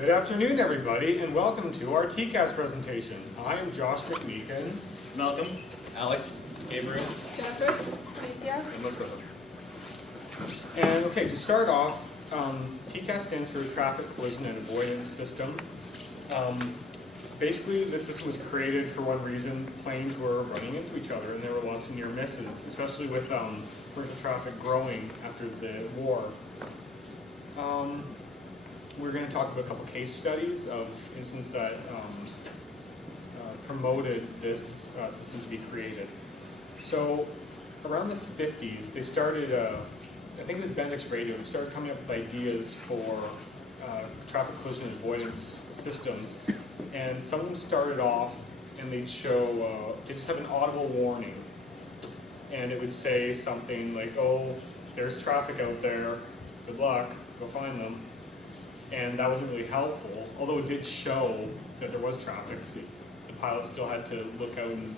Good afternoon, everybody, and welcome to our TCAS presentation. I'm Josh McMeekin. Malcolm, Alex, Gabriel, Jennifer, Alicia, and Mustafa. And okay, to start off, TCAS stands for Traffic Collision and Avoidance System. Basically, this system was created for one reason: planes were running into each other, and there were lots of near misses, especially with commercial traffic growing after the war. We're going to talk about a couple case studies of instances that promoted this system to be created. So around the 50s, they started, I think it was Bendix Radio, they started coming up with ideas for traffic collision avoidance systems. And some of them started off and they'd show, they just have an audible warning. And it would say something like, oh, there's traffic out there, good luck, go find them. And that wasn't really helpful, although it did show that there was traffic. The pilot still had to look out and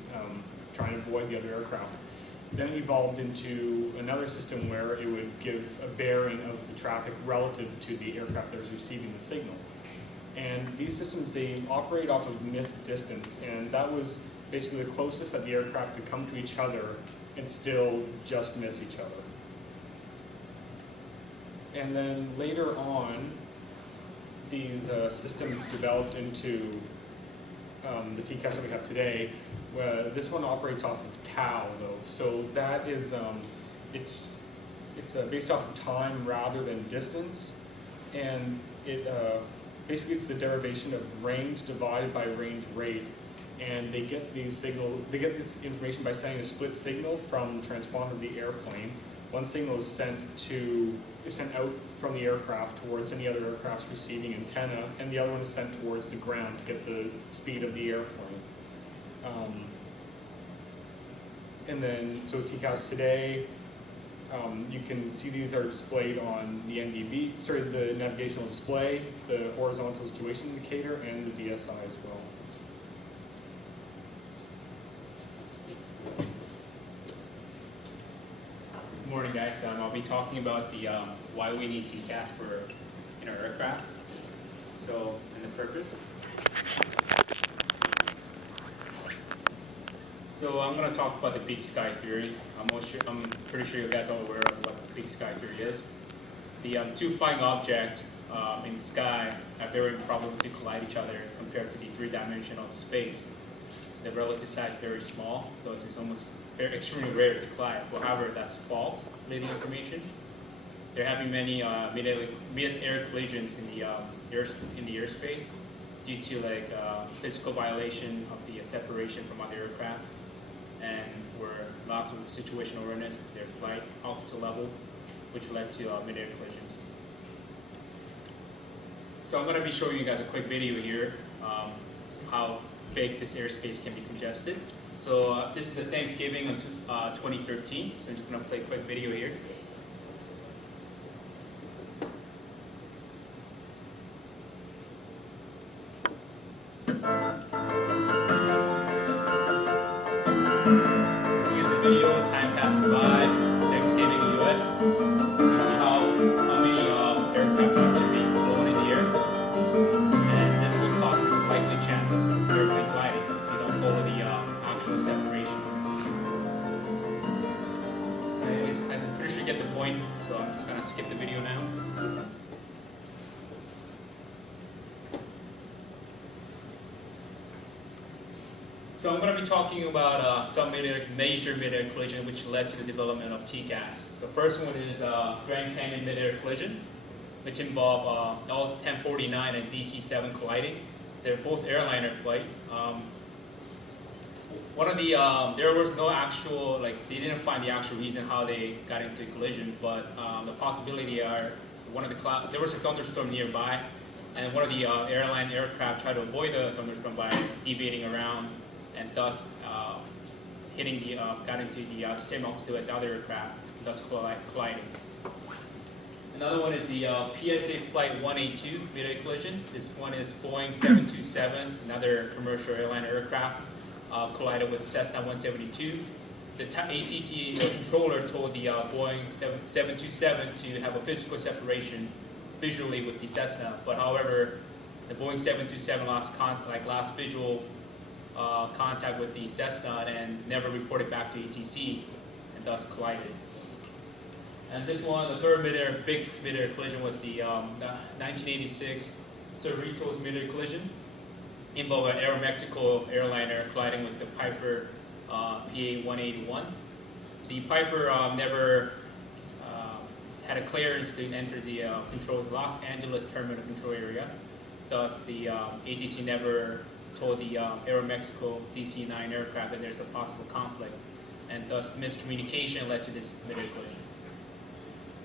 try and avoid the other aircraft. Then it evolved into another system where it would give a bearing of the traffic relative to the aircraft that was receiving the signal. And these systems, they operate off of missed distance, and that was basically the closest that the aircraft could come to each other and still just miss each other. And then later on, these systems developed into the TCAS that we have today. This one operates off of tau, though, so that is it's based off of time rather than distance, and it basically it's the derivation of range divided by range rate, and they get this information by sending a split signal from the transponder of the airplane. One signal is sent out from the aircraft towards any other aircraft's receiving antenna, and the other one is sent towards the ground to get the speed of the airplane. And then, so TCAS today, you can see these are displayed on the the navigational display, the horizontal situation indicator, and the VSI as well. Good morning, guys. I'll be talking about the why we need TCAS in our aircraft. So, and the purpose. So I'm going to talk about the big sky theory. I'm pretty sure you guys are aware of what the big sky theory is. The two flying objects in the sky are very improbable to collide each other compared to the three-dimensional space. The relative size is very small, thus it's almost extremely rare to collide. But however, that's false leading information. There have been many mid-air collisions in the airspace due to physical violation of the separation from other aircraft, and were loss of situational awareness of their flight altitude level, which led to mid-air collisions. So I'm going to be showing you guys a quick video here, how big this airspace can be congested. So this is a Thanksgiving of 2013, so I'm just going to play a quick video here. Here's the video, time passes by, Thanksgiving in the US. You see how many aircraft are actually being flown in the air. And this would cause a likely chance of airplane colliding if you don't follow the actual separation. So anyways, I'm pretty sure you get the point, so I'm just going to skip the video now. So I'm going to be talking about some major mid-air collision which led to the development of TCAS. So the first one is Grand Canyon mid-air collision, which involved L-1049 and DC-7 colliding. They're both airliner flight. There was no actual, they didn't find the actual reason how they got into collision, but the possibility are there was a thunderstorm nearby, and one of the airline aircraft tried to avoid the thunderstorm by deviating around, and thus got into the same altitude as other aircraft, thus colliding. Another one is the PSA Flight 182 mid-air collision. This one is Boeing 727, another commercial airline aircraft, collided with Cessna 172. The ATC controller told the Boeing 727 to have a physical separation visually with the Cessna, but however, The Boeing 727 last visual contact with the Cessna and never reported back to ATC and thus collided. And this one, the third big mid-air collision was the 1986 Cerritos mid-air collision involving an Aeromexico airliner colliding with the Piper PA-181. The Piper never had a clearance to enter the Los Angeles terminal control area. Thus, the ATC never told the Aeromexico DC-9 aircraft that there's a possible conflict, and thus miscommunication led to this mid-air collision.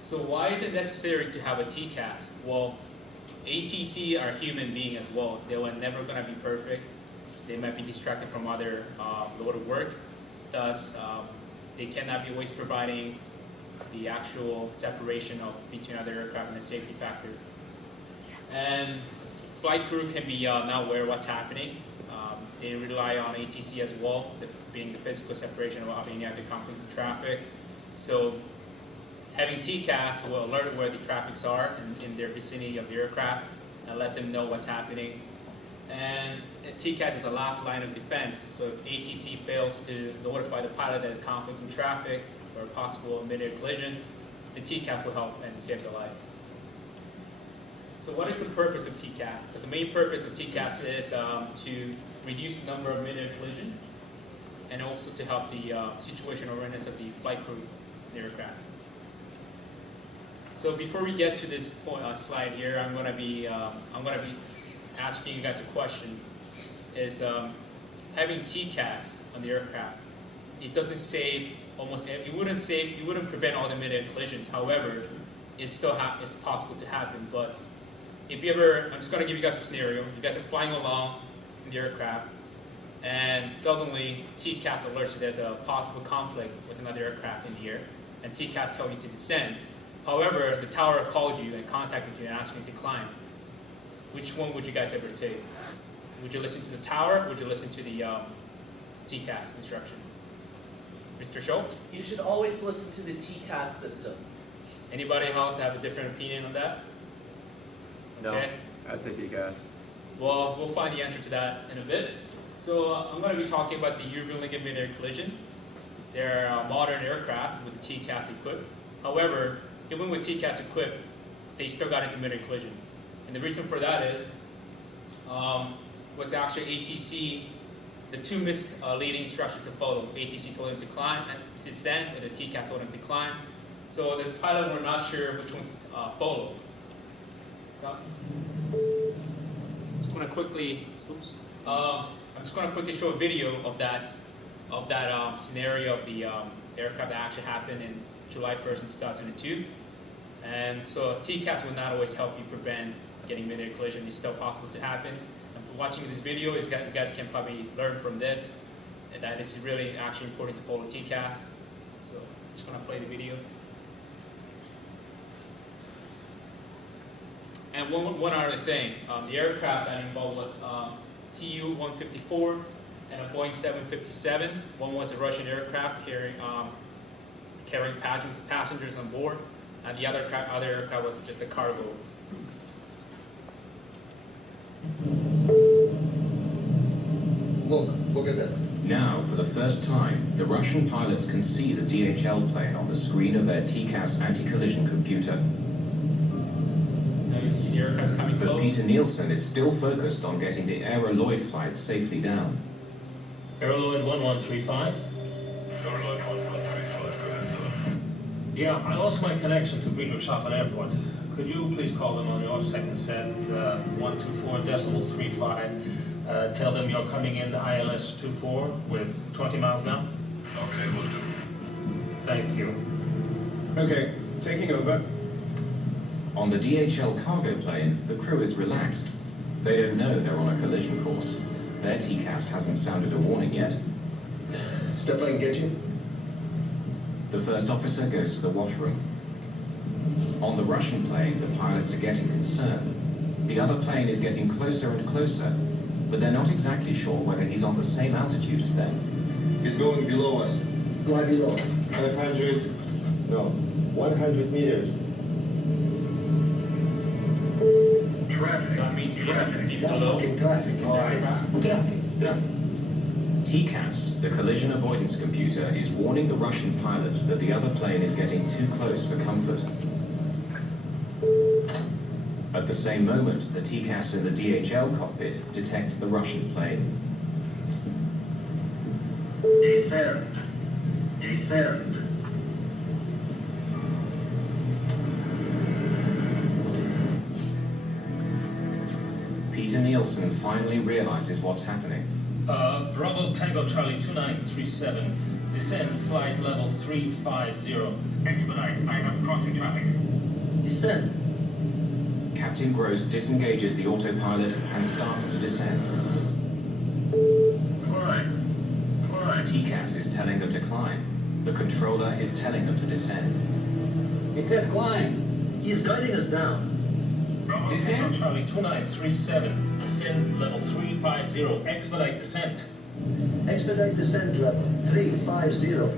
So why is it necessary to have a TCAS? Well, ATC are human beings as well. They were never going to be perfect. They might be distracted from other load of work. Thus, they cannot be always providing the actual separation between other aircraft and the safety factor. And flight crew can be not aware of what's happening. They rely on ATC as well, being the physical separation of any other conflict in traffic. So having TCAS will alert where the traffics are in their vicinity of the aircraft and let them know what's happening. And TCAS is a last line of defense. So if ATC fails to notify the pilot that a conflict in traffic or a possible mid-air collision, the TCAS will help and save the life. So what is the purpose of TCAS? So the main purpose of TCAS is to reduce the number of mid-air collision and also to help the situational awareness of the flight crew of the aircraft. So before we get to this slide here, I'm going to be asking you guys a question. Is having TCAS on the aircraft, it doesn't save it wouldn't prevent all the mid-air collisions. However, it's possible to happen. But if you ever, I'm just going to give you guys a scenario. You guys are flying along in the aircraft, and suddenly TCAS alerts you there's a possible conflict with another aircraft in the air, and TCAS tells you to descend. However, the tower called you and contacted you and asked you to climb. Which one would you guys ever take? Would you listen to the tower? Or would you listen to the TCAS instruction? Mr. Schultz? You should always listen to the TCAS system. Anybody else have a different opinion on that? No, Okay. I'd say TCAS. Well, we'll find the answer to that in a bit. So I'm going to be talking about the Uber-Lincoln mid-air collision. They're modern aircraft with the TCAS equipped. However, even with TCAS equipped, they still got into mid-air collision. And the reason for that is, was actually ATC, the two misleading instructions to follow. ATC told him to climb and descend, and the TCAS told him to climb. So the pilot were not sure which one to follow. So I'm just going to quickly show a video of that scenario of the aircraft that actually happened in July 1st in 2002. And so TCAS will not always help you prevent getting mid-air collision. It's still possible to happen. And for watching this video, you guys can probably learn from this and that it's really actually important to follow TCAS. So I'm just going to play the video. And one other thing, the aircraft that involved was Tu-154 and a Boeing 757. One was a Russian aircraft carrying passengers on board, and the other aircraft was just a cargo. Look at that. Now, for the first time, the Russian pilots can see the DHL plane on the screen of their TCAS anti-collision computer. Now you see the aircraft coming But close. Peter Nielsen is still focused on getting the Aeroloid flight safely down. Aeroloid 1135. Airload 1135, go ahead, sir. Yeah, I lost my connection to Friedrichshafen Airport. Could you please call them on your second set, 124.35. Tell them you're coming in ILS 24 with 20 miles an hour? Okay, will do. Thank you. Okay, taking over. On the DHL cargo plane, the crew is relaxed. They don't know they're on a collision course. Their TCAS hasn't sounded a warning yet. Stuff I can get you? The first officer goes to the washroom. On the Russian plane, the pilots are getting concerned. The other plane is getting closer and closer, but they're not exactly sure whether he's on the same altitude as them. He's going below us. Fly below. 500, no, 100 meters. Traffic. That means you're 300 feet below. traffic. Traffic. TCAS, the collision avoidance computer, is warning the Russian pilots that the other plane is getting too close for comfort. At the same moment, the TCAS in the DHL cockpit detects the Russian plane. Descend. Peter Nielsen finally realizes what's happening. Bravo Tango Charlie 2937, descend flight level 350. Expedite, I have crossing traffic. Descend. Captain Gross disengages the autopilot and starts to descend. Climb. TCAS is telling them to climb. The controller is telling them to descend. It says climb. He is guiding us down. Bravo Descend? Tango Charlie 2937, descend level 350, expedite descent. Expedite descent level 350.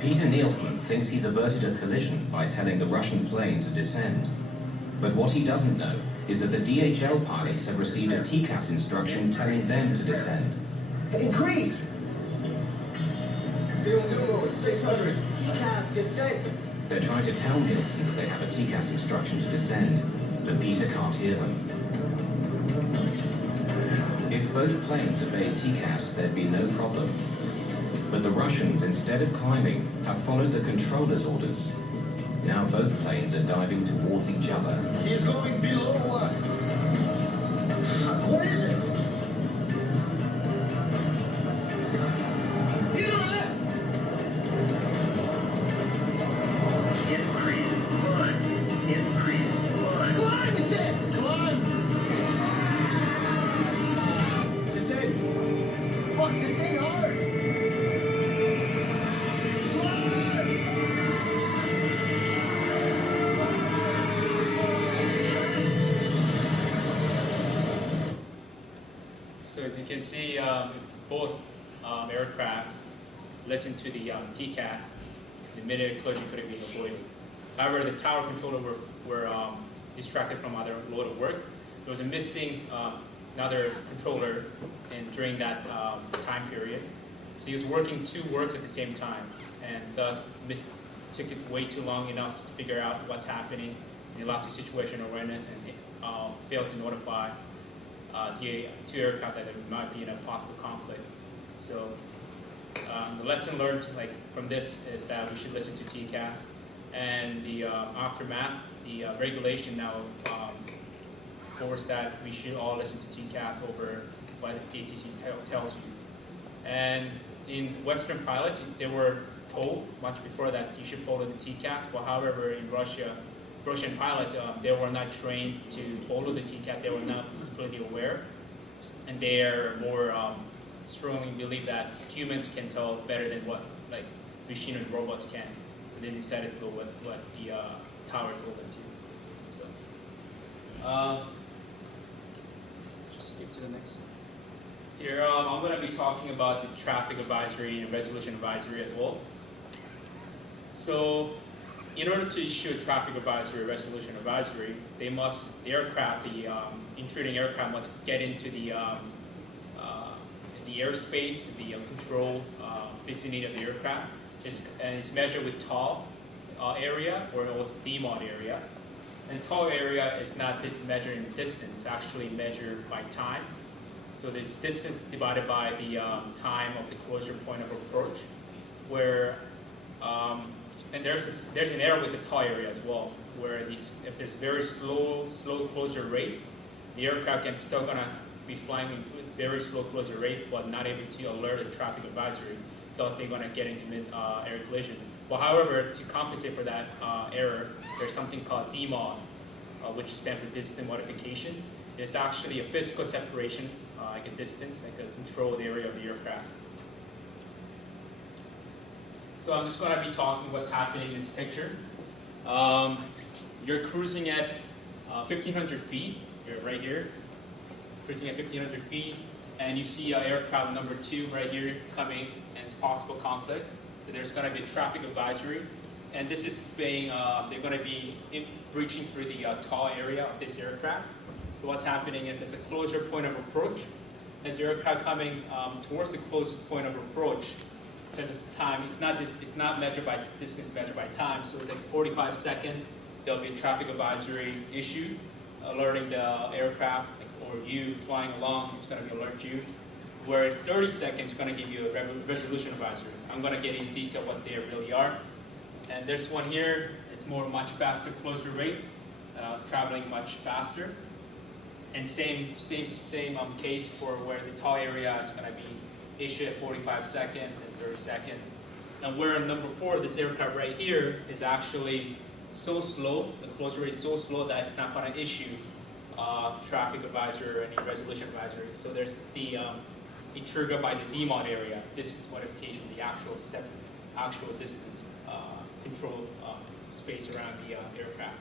Peter Nielsen thinks he's averted a collision by telling the Russian plane to descend. But what he doesn't know is that the DHL pilots have received a TCAS instruction telling them to descend. Increase. 600. TCAS descent. They're trying to tell Nielsen that they have a TCAS instruction to descend, but Peter can't hear them. If both planes obeyed TCAS, there'd be no problem. But the Russians, instead of climbing, have followed the controller's orders. Now both planes are diving towards each other. He's going below us. What is it? So as you can see, both aircraft listened to the TCAS. The mid-air collision could have been avoided. However, the tower controller were distracted from other load of work. There was a missing another controller during that time period. So he was working two works at the same time, and thus took it way too long enough to figure out what's happening. And he lost the situational awareness and failed to notify the two aircraft that there might be in a possible conflict. So the lesson learned from this is that we should listen to TCAS. And the aftermath, the regulation now forced that we should all listen to TCAS over what the ATC tells you. And in Western pilots, they were told much before that you should follow the TCAS. But however, in Russian pilots, they were not trained to follow the TCAS. They were not completely aware, and they are more strongly believe that humans can tell better than what machine and robots can. And they decided to go with what the tower told them to. So, just skip to the next. Here, I'm going to be talking about the traffic advisory and resolution advisory as well. So, in order to issue a traffic advisory or resolution advisory, the intruding aircraft must get into the airspace, the control vicinity of the aircraft. It's measured with TAL area, or also DMOD area. And TAL area is not measured in distance, it's actually measured by time. So this distance divided by the time of the closure point of approach, where and there's an error with the TAL area as well, where if there's very slow closure rate, the aircraft can still gonna be flying with very slow closure rate, but not able to alert the traffic advisory. Thus, they're gonna get into mid-air collision. But however, to compensate for that error, there's something called DMOD, which stands for distance modification. It's actually a physical separation, like a distance, like a controlled area of the aircraft. So I'm just going to be talking what's happening in this picture. You're cruising at 1,500 feet. You're right here, cruising at 1,500 feet, and you see aircraft number 2 right here coming, and it's possible conflict. So there's going to be a traffic advisory, and this is being, they're going to be breaching through the tall area of this aircraft. So what's happening is it's a closer point of approach. As the aircraft coming towards the closest point of approach, there's this time, it's not measured by distance, measured by time, so it's like 45 seconds, there'll be a traffic advisory issued, alerting the aircraft, or you flying along, it's going to alert you. Whereas 30 seconds is going to give you a resolution advisory. I'm going to get in detail what they really are. And there's one here, it's much faster closure rate, traveling much faster. And same case for where the tall area is going to be issued at 45 seconds and 30 seconds. And where in number 4, this aircraft right here is actually so slow, the closure rate is so slow that it's not going to issue traffic advisory or any resolution advisory. So there's the triggered by the DMOD area, distance modification, the actual distance control space around the aircraft.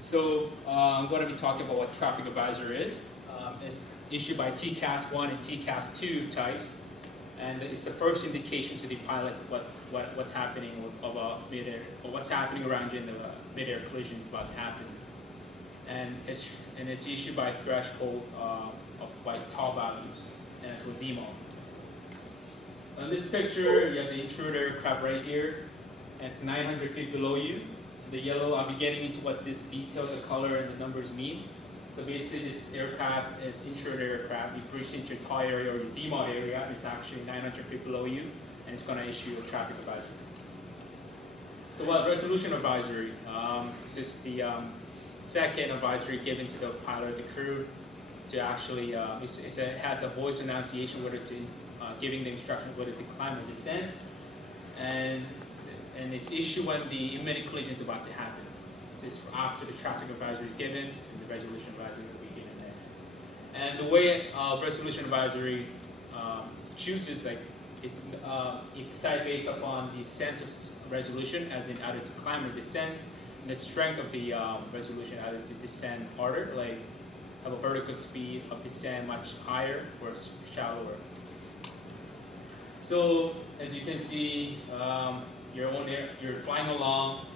So I'm going to be talking about what traffic advisory is. It's issued by TCAS 1 and TCAS 2 types, and it's the first indication to the pilot what's happening about mid-air, or what's happening around you in the mid-air collision is about to happen. And it's issued by threshold by tall values, and it's with DMOD. On this picture, you have the intruder aircraft right here, and it's 900 feet below you. The yellow, I'll be getting into what this detail, the color, and the numbers mean. So basically, this aircraft is intruder aircraft. You breach into your tall area or your DMOD area, and it's actually 900 feet below you, and it's going to issue a traffic advisory. So what resolution advisory? It's just the second advisory given to the pilot or the crew to actually, it has a voice enunciation whether to, giving the instruction whether to climb or descend, and it's issued when the imminent collision is about to happen. This is after the traffic advisory is given, and the resolution advisory will be given next. And the way resolution advisory chooses, like, it decides based upon the sense of resolution, as in either to climb or descend, and the strength of the resolution, either to descend harder, like have a vertical speed of descent much higher or shallower. So as you can see, you're flying along,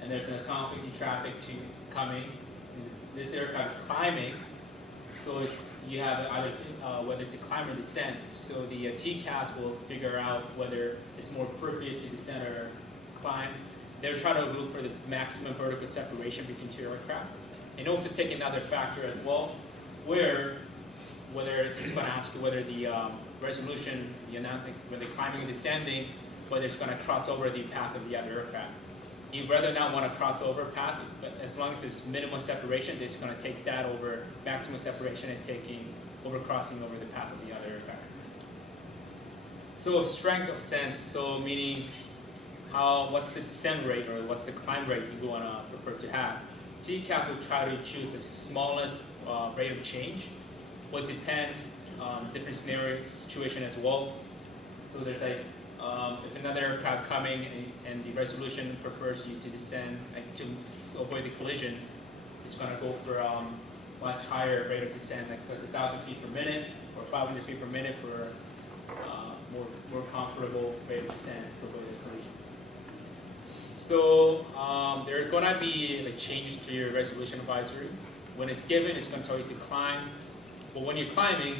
and there's a conflicting traffic coming. And this aircraft is climbing, so you have either whether to climb or descend. So the TCAS will figure out whether it's more appropriate to descend or climb. They're trying to look for the maximum vertical separation between two aircraft, and also take another factor as well, whether it's going to ask you whether the resolution, the announcement, whether climbing or descending, whether it's going to cross over the path of the other aircraft. You'd rather not want to cross over path, but as long as there's minimum separation, it's going to take that over maximum separation and crossing over the path of the other aircraft. So strength of sense, so meaning what's the descent rate or what's the climb rate you want to prefer to have. TCAS will try to choose the smallest rate of change. Well, it depends on different scenarios, situation as well. So there's like, if another aircraft coming and the resolution prefers you to descend and to avoid the collision, it's going to go for much higher rate of descent, like 1,000 feet per minute or 500 feet per minute for more comfortable rate of descent to avoid the collision. So there are going to be like changes to your resolution advisory. When it's given, it's going to tell you to climb. But when you're climbing,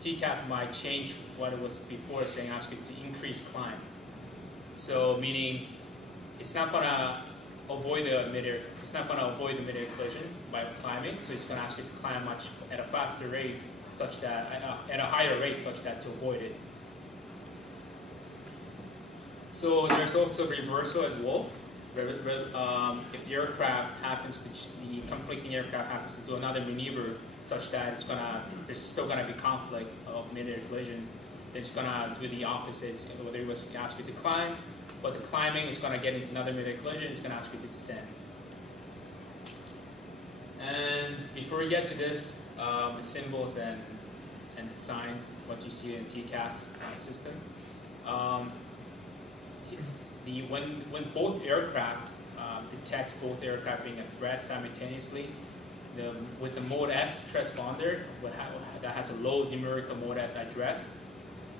TCAS might change what it was before, saying ask you to increase climb. So meaning it's not going to avoid the mid-air collision by climbing. So it's going to ask you to climb at a faster rate, such that at a higher rate, such that to avoid it. So there's also reversal as well. If the aircraft the conflicting aircraft happens to do another maneuver such that there's still gonna be conflict of mid-air collision, it's gonna do the opposite. Whether it was ask you to climb, but the climbing is gonna get into another mid-air collision, it's gonna ask you to descend. And before we get to this, the symbols and the signs, what you see in TCAS system. When both aircraft detects both aircraft being a threat simultaneously, with the mode S transponder that has a low numerical mode S address,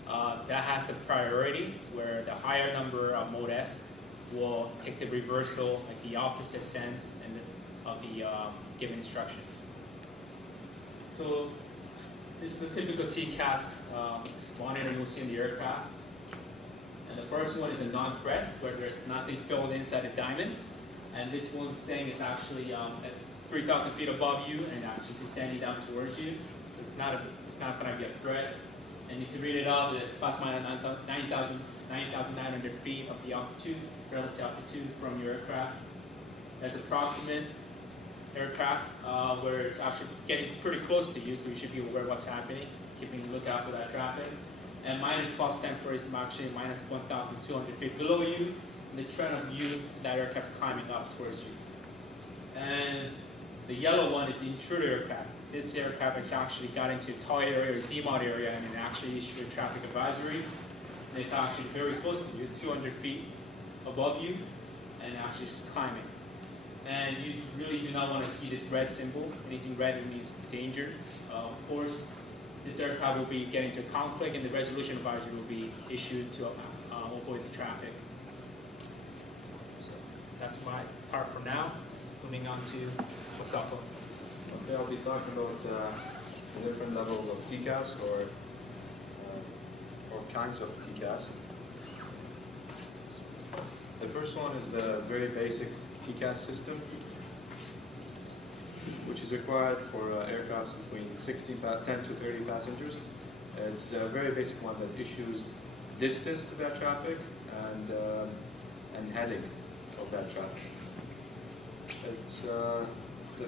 that has the priority, where the higher number of mode S will take the reversal, like the opposite sense of the given instructions. So this is the typical TCAS monitor you'll see in the aircraft. And the first one is a non-thread, where there's nothing filled inside the diamond. And this one saying is actually at 3,000 feet above you and actually descending down towards you. So it's not going to be a threat. And you can read it off at plus minus 9,900 feet of the altitude, relative altitude from your aircraft. That's approximate aircraft where it's actually getting pretty close to you, so you should be aware of what's happening, keeping a lookout for that traffic. And minus 12 stands for is actually minus 1,200 feet below you, and the trend of you, that aircraft's climbing up towards you. And the yellow one is the intruder aircraft. This aircraft has actually got into a tall area or demod area and it actually issued a traffic advisory. And it's actually very close to you, 200 feet above you, and actually is climbing. And you really do not want to see this red symbol. Anything red means danger. Of course, this aircraft will be getting into conflict and the resolution advisory will be issued to avoid the traffic. So that's my part for now. Moving on to Mustafa. Okay, I'll be talking about the different levels of TCAS or kinds of TCAS. The first one is the very basic TCAS system, which is required for aircrafts between 10 to 30 passengers. It's a very basic one that issues distance to that traffic and heading of that traffic. It's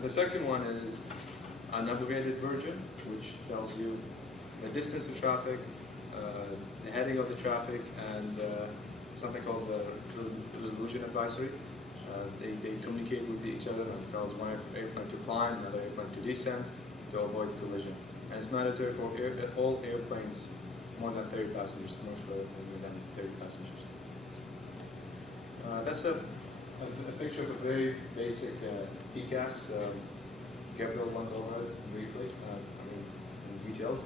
the second one is an upgraded version, which tells you the distance of traffic, the heading of the traffic, and something called the resolution advisory. They communicate with each other and tells one airplane to climb, another airplane to descend to avoid collision. And it's mandatory for all airplanes more than 30 passengers, commercial airplanes more than 30 passengers. That's a picture of a very basic TCAS. Gabriel went over it briefly, in details.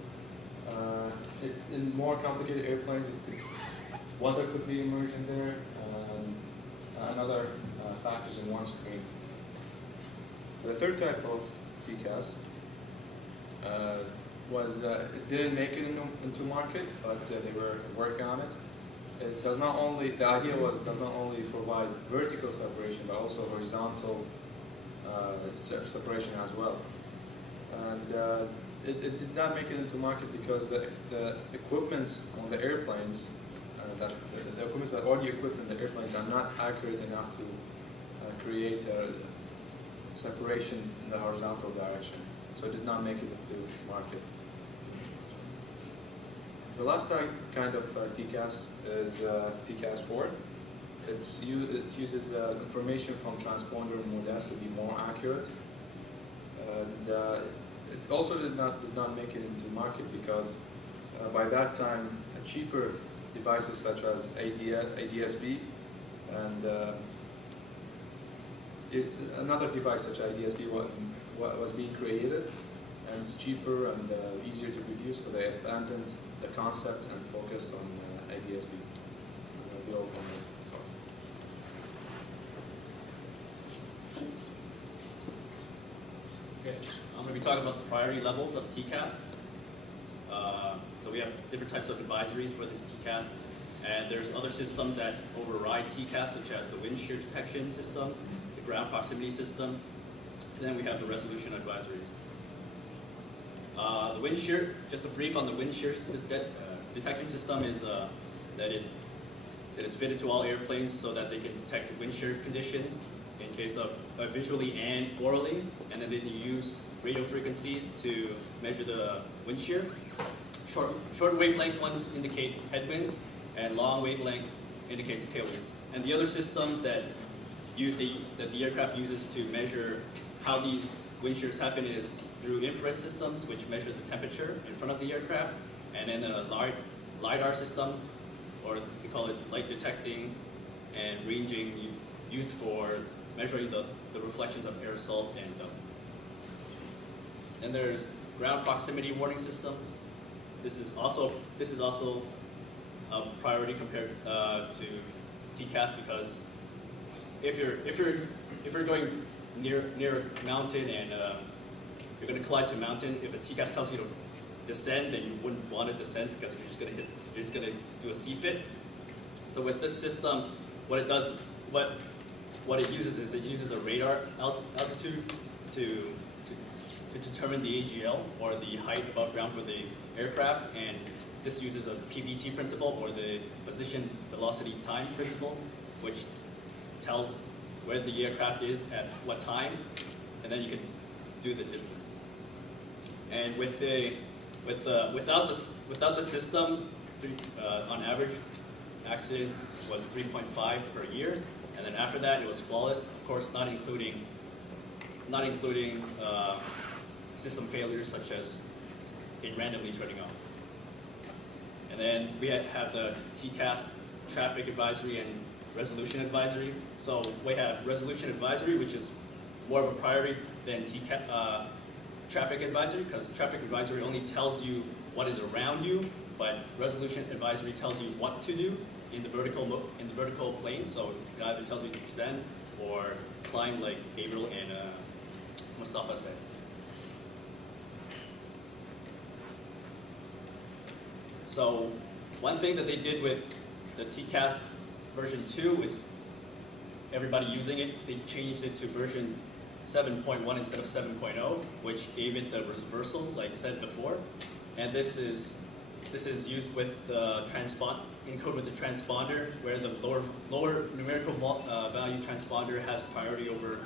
In more complicated airplanes, weather could be emerging there, and other factors in one screen. The third type of TCAS it didn't make it into market, but they were working on it. It does not only, the idea was it does not only provide vertical separation, but also horizontal separation as well. And it did not make it into market because the equipments on the airplanes, the equipments, the audio equipment in the airplanes are not accurate enough to create a separation in the horizontal direction. So it did not make it into market. The last kind of TCAS is TCAS 4. It uses information from transponder and mode S to be more accurate. And it also did not make it into market because by that time cheaper devices such as ADSB and another device such as ADSB was being created, and it's cheaper and easier to produce, so they abandoned the concept and focused on ADSB. Okay, I'm going to be talking about the priority levels of TCAS. So we have different types of advisories for this TCAS, and there's other systems that override TCAS, such as the wind shear detection system, the ground proximity system, and then we have the resolution advisories. The wind shear, just a brief on the wind shear detection system is that it's fitted to all airplanes so that they can detect wind shear conditions in case of visually and orally, and then you use radio frequencies to measure the wind shear. Short wavelength ones indicate headwinds, and long wavelength indicates tailwinds. And the other systems that the aircraft uses to measure how these wind shears happen is through infrared systems, which measure the temperature in front of the aircraft, and then a LiDAR system, or they call it light detecting and ranging, used for measuring the reflections of aerosols and dust. Then there's ground proximity warning systems. This is also priority compared to TCAS, because if you're going near a mountain and you're going to collide to a mountain, if a TCAS tells you to descend, then you wouldn't want to descend because you're just going to do a CFIT. So with this system, what it does, what it uses is it uses a radar altitude to determine the AGL, or the height above ground for the aircraft, and this uses a PVT principle, or the position velocity time principle, which tells where the aircraft is at what time, and then you can do the distances. And without the system, on average, accidents was 3.5 per year, and then after that it was flawless. Of course, not including system failures such as it randomly turning off. And then we have the TCAS traffic advisory and resolution advisory. So we have resolution advisory, which is more of a priority than traffic advisory, because traffic advisory only tells you what is around you, but resolution advisory tells you what to do in the vertical plane. So it either tells you to descend or climb, like Gabriel and Mustafa said. So one thing that they did with the TCAS version 2 is everybody using it, they changed it to version 7.1 instead of 7.0, which gave it the reversal, like said before. And this is used with the encode with the transponder, where the lower numerical value transponder has priority over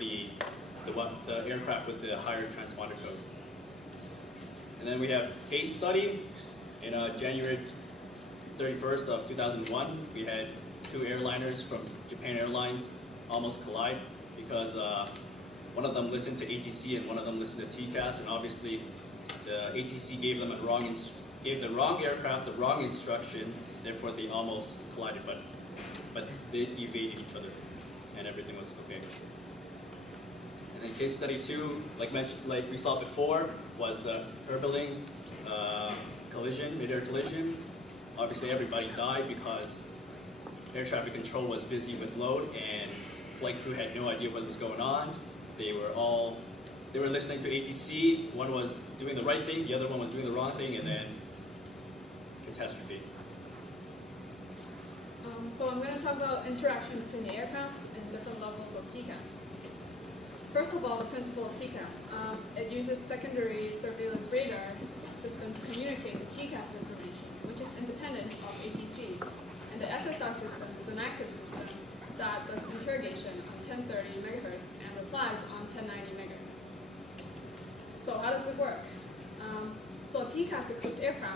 the aircraft with the higher transponder code. And then we have case study. In January 31st of 2001, we had two airliners from Japan Airlines almost collide because one of them listened to ATC and one of them listened to TCAS, and obviously the ATC gave them gave the wrong aircraft the wrong instruction, therefore they almost collided, but they evaded each other, and everything was okay. And then case study 2, like we saw before, was the Erbeling collision, mid-air collision. Obviously everybody died because air traffic control was busy with load and flight crew had no idea what was going on. They were listening to ATC, one was doing the right thing, the other one was doing the wrong thing, and then catastrophe. So I'm going to talk about interaction between the aircraft and different levels of TCAS. First of all, the principle of TCAS. It uses secondary surveillance radar system to communicate the TCAS information, which is independent of ATC. And the SSR system is an active system that does interrogation on 1030 megahertz and replies on 1090 megahertz. So how does it work? So a TCAS equipped aircraft